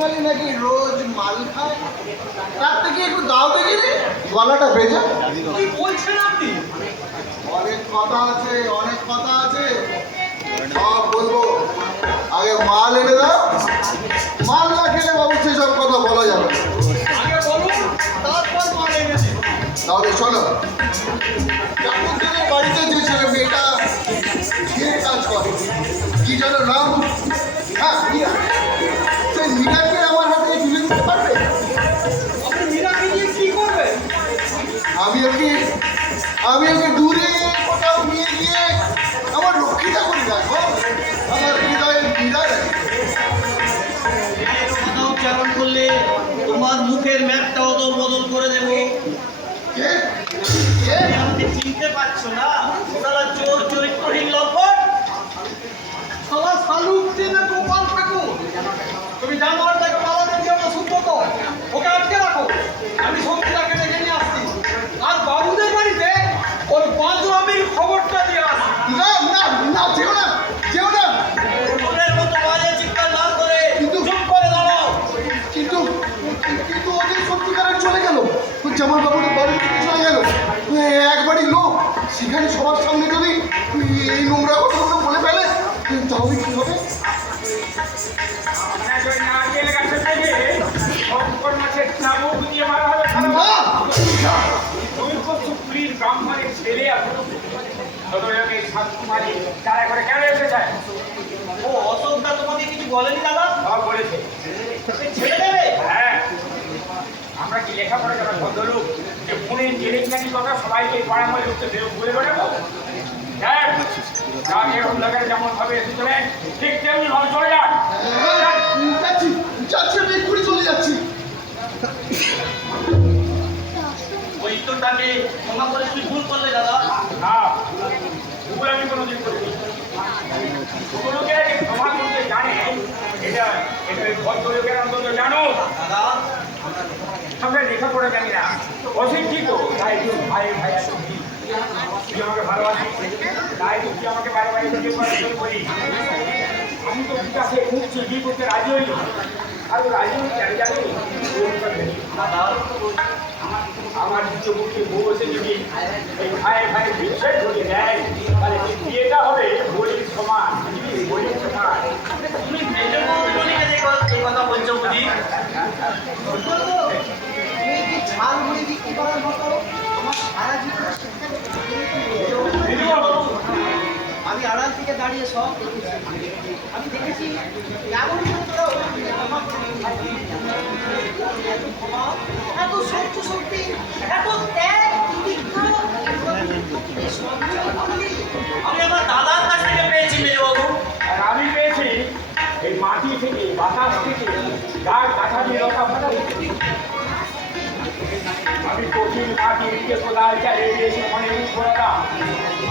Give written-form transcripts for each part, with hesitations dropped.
বাঙালি নাকি রোজ মাল খায়? তার থেকে একটু দাও দেখি রে, গলাটা ভেজা। কি বলছেন আপনি? অনেক কথা আছে, অনেক কথা আছে, সব বলবো। আগে মাল এনে দাও। মাল না খেলে বাবু সেসব কথা বলা যাবে না। আগে বলুন, তারপর মাল এনেছি। তাহলে শোনো, চাকরিদের বাড়িতে যে ছেলে মেয়েটা বিয়ের কাজ করে, কি যেন নাম? হ্যাঁ, মীরা। সেই মীরাকে আমার হাতে তুলে দিতে পারবে? আপনি মীরাকে নিয়ে কি করবেন? আমি ওকে দূরে কোথাও নিয়ে গিয়ে আমার রক্ষিতা করে রাখবো। আমার হৃদয়ের মীরা রাখবো। কথা উচ্চারণ করলে তোমার মুখের ম্যাপটা অদল বদল করে দেবো। কে? কে? আমাকে চিনতে পারছো না? ওরা চোর, চরিত্রহীন লম্পট। শালা শালুক না গোপাল ঠাকুর। তুমি জানোয়ারটাকে পালানোর জন্য সুব্রত, ওকে আটকে রাখো। আমি সঙ্গীতাকে ডেকে নিয়ে আসছি। আর বাবুদের বাড়িতে ওর বাঁদরামির খবরটা দিয়ে আসি। না না না, যেও না, যেও না। ওদের মতো বাজে চিৎকার না করে চুপ করে দাঁড়াও। কিন্তু কিন্তু ও যে সত্যিকারের চলে গেল, জামাল বাবুর বাড়ি থেকে চলে গেল, একবারই লোক, সেখানে সবার সামনে যদি এই নোংরা কথাগুলো বলে ফেলে, তাহলে কি হবে? ও অশোকদা তোমাকে কিছু বলেনি দাদা? ছেড়ে দেবে? আমরা কি লেখাপড়া যারা ভদ্রলোক যে ফোনের ইলেকট্রনিক কথা সবাইকে পাড়া মনে উঠতে বলে বেড়াবো? এরকম লাগার যেমন ভাবে এসেছিলেন ঠিক তেমনি ভাবে চলে যান। যাচ্ছি যাচ্ছি, আমি এক্ষুনি চলে যাচ্ছি। ওই তো তাকে ক্ষমা করে তুমি ভুল করলে দাদা। না, ভুল আমি কোনোদিন করিনি। লোকের আগে ক্ষমা করতে জানে, এটা এটা ওই ভদ্রলোকের অন্তত জানো। দাদা আমরা লেখাপড়া জানি না, অশিক্ষিত, তাই তো ভাই ভাই আছে। তুই আমাকে ভালোবাসি, তাই তো তুই আমাকে বারে বারে বিয়ে করি। আমি তো বিকাশে খুব বিয়ে করতে রাজি হইল, আর রাজি হয়ে জানি দাদা আমার নিচে মুখে বউ এসে যদি এই ভাই ভাই বিশ্বাস ধরে দেয়, তাহলে বিয়েটা হবে বলির সমান, বলির সমান। তুমি মেজো বৌদিকে যে এই কথা বলছো বুঝি? ছাল মুড়ি বিক্রি করার মতো আমার সারা জীবন আমি আড়াল থেকে দাঁড়িয়ে সব দেখেছি। আমি দেখেছি এমন এত সহ্য শক্তি, এত ত্যাগ, তিতিক্ষা, আমি আমার দাদার কাছ থেকে পেয়েছি মেজবাবু। আর আমি পেয়েছি এই মাটি থেকে, বাতাস থেকে, গাছ কাঠা দিয়ে রক্ষা করা। আমি কঠিন মাটি দিকে কোদাল চালিয়ে দিয়েছি অনেক উৎপরতা।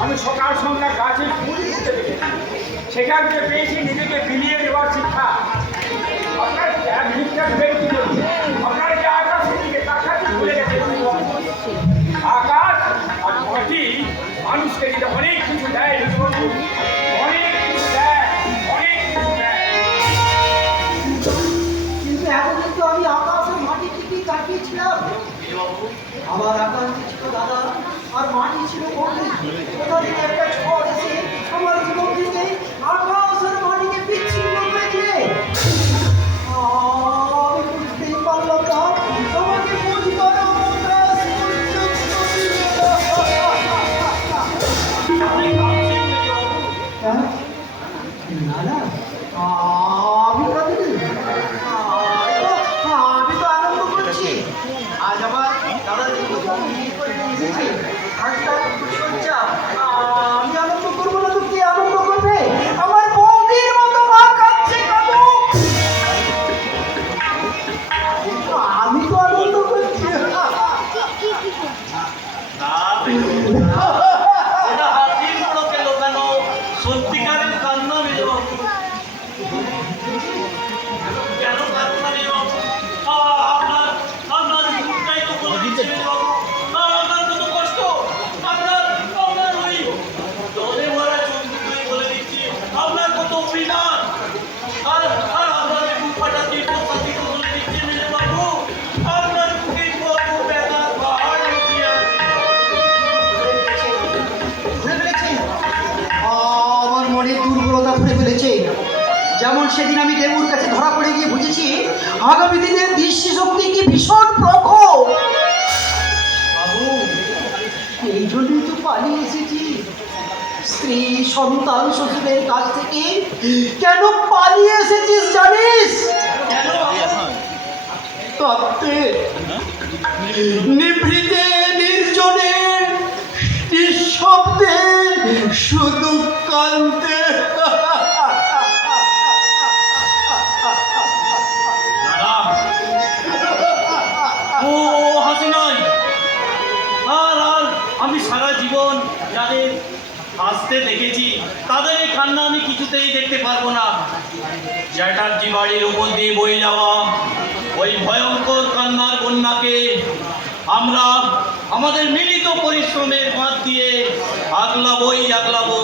আমি সকাল সন্ধ্যা গাছে ফুল দিতে দেখেছি, সেখান থেকে পেয়েছি নিজেকে বিলিয়ে দেওয়ার শিক্ষা। আপনার এক শিক্ষার ব্যক্তি আপনার যে আকাশের দিকে তাকাতে ভুলে গেছে, আকাশ আর মাটি মানুষকে যেটা অনেক কিছু দেয়, অনেক কিছু দেয়, অনেক কিছু দেয়। কিন্তু এতদিন তো আমি আকাশ আর মাটির দিকেই তাকিয়েছিলাম। আমার আকাশ ছিল দাদা আর মাটি ছিল বন্ধু। কোথা থেকে একটা ঝড় এসে আমার জীবন থেকে আকাশ আর মাটিকে বিচ্ছিন্ন করে দিলে। আমি বুঝতেই পারলাম না তোমাকে বুঝবার অবকাশ না না, আমি কাঁদিনি। আমি তো আনন্দ করছি। আজ আবার দাদা যেহেতু বিয়ে করে নিয়ে এসেছে, আজ তার সজ্জা, আমি আনন্দ করবো না তো কে আনন্দ করবে? আমার যেমন সেদিন আমি দেবুর কাছে ধরা পড়ে গিয়ে বুঝেছি আগামী দিনের দৃষ্টিশক্তি কি ভীষণ প্রখর। বাবু, এই জন্যই তো পালিয়ে এসেছি স্ত্রী সন্তান শ্বশুরের কাছ থেকে। কেন পালিয়ে এসেছিস জানিস? কেন বাবু? কাঁদতে, নিভৃতে নির্জনে নিঃশব্দে শুধু কাঁদতে। দাদা, ও হাসি নয়। আর আমি সারা জীবন যাদের হাসতে দেখেছি তাদের এই কান্না আমি কিছুতেই দেখতে পারবো না। চ্যাটার্জি বাড়ির উপর দিয়ে বয়ে যাওয়া ওই ভয়ঙ্কর কান্নার বন্যাকে আমরা আমাদের মিলিত পরিশ্রমের বাদ দিয়ে আগলাবই আগলাবো।